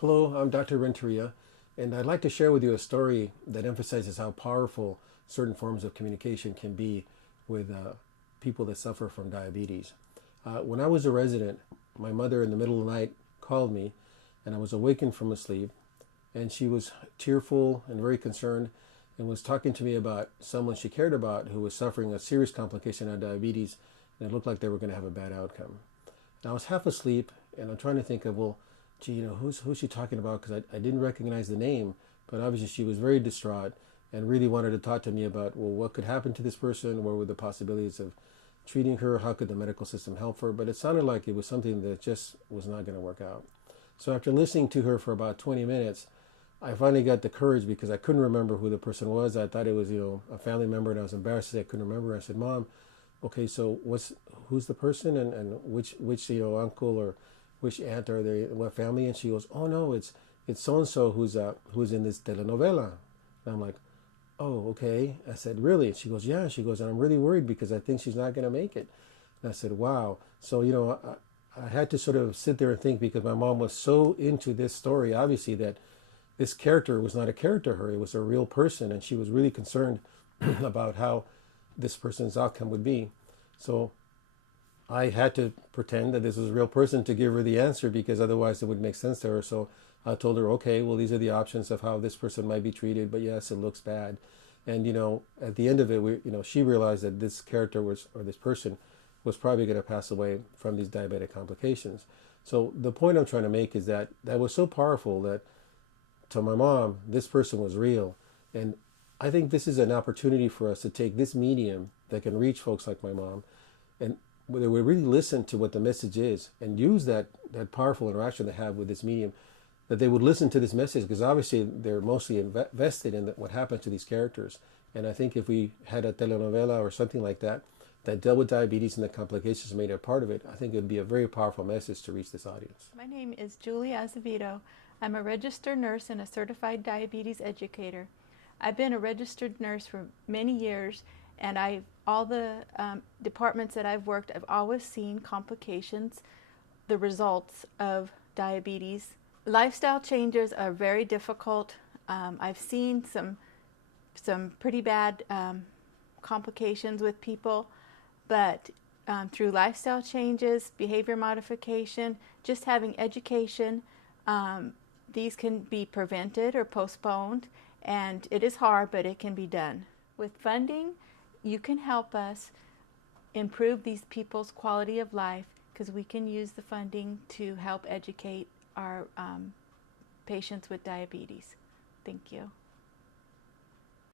Hello, I'm Dr. Renteria, and I'd like to share with you a story that emphasizes how powerful certain forms of communication can be with people that suffer from diabetes. When I was a resident, my mother in the middle of the night called me, and I was awakened from a sleep, and she was tearful and very concerned and was talking to me about someone she cared about who was suffering a serious complication of diabetes, and it looked like they were going to have a bad outcome. And I was half asleep, and I'm trying to think of, well, gee, who's she talking about? Because I didn't recognize the name, but obviously she was very distraught and really wanted to talk to me about, well, what could happen to this person? What were the possibilities of treating her? How could the medical system help her? But it sounded like it was something that just was not going to work out. So after listening to her for about 20 minutes, I finally got the courage because I couldn't remember who the person was. I thought it was, a family member, and I was embarrassed that I couldn't remember. I said, "Mom, okay, so who's the person, and which uncle or which aunt are they, what family?" And she goes, "Oh no, it's so and so who's in this telenovela." And I'm like, "Oh, okay." I said, "Really?" And she goes, "Yeah." She goes, "And I'm really worried because I think she's not going to make it." And I said, "Wow." So I had to sort of sit there and think, because my mom was so into this story, obviously, that this character was not a character to her, it was a real person, and she was really concerned about how this person's outcome would be. So I had to pretend that this was a real person to give her the answer, because otherwise it would make sense to her. So I told her, okay, well, these are the options of how this person might be treated, but yes, it looks bad. And at the end of it, she realized that this character was, or this person was probably going to pass away from these diabetic complications. So the point I'm trying to make is that that was so powerful that to my mom, this person was real. And I think this is an opportunity for us to take this medium that can reach folks like my mom, and whether we really listen to what the message is and use that powerful interaction they have with this medium, that they would listen to this message, because obviously they're mostly invested in what happens to these characters. And I think if we had a telenovela or something like that that dealt with diabetes and the complications made it a part of it, I think it would be a very powerful message to reach this audience. My name is Julie Azevedo. I'm a registered nurse and a certified diabetes educator. I've been a registered nurse for many years, and all the departments that I've worked, I've always seen complications, the results of diabetes. Lifestyle changes are very difficult. I've seen some pretty bad complications with people, but through lifestyle changes, behavior modification, just having education, these can be prevented or postponed, and it is hard, but it can be done. With funding, you can help us improve these people's quality of life, because we can use the funding to help educate our patients with diabetes. Thank you.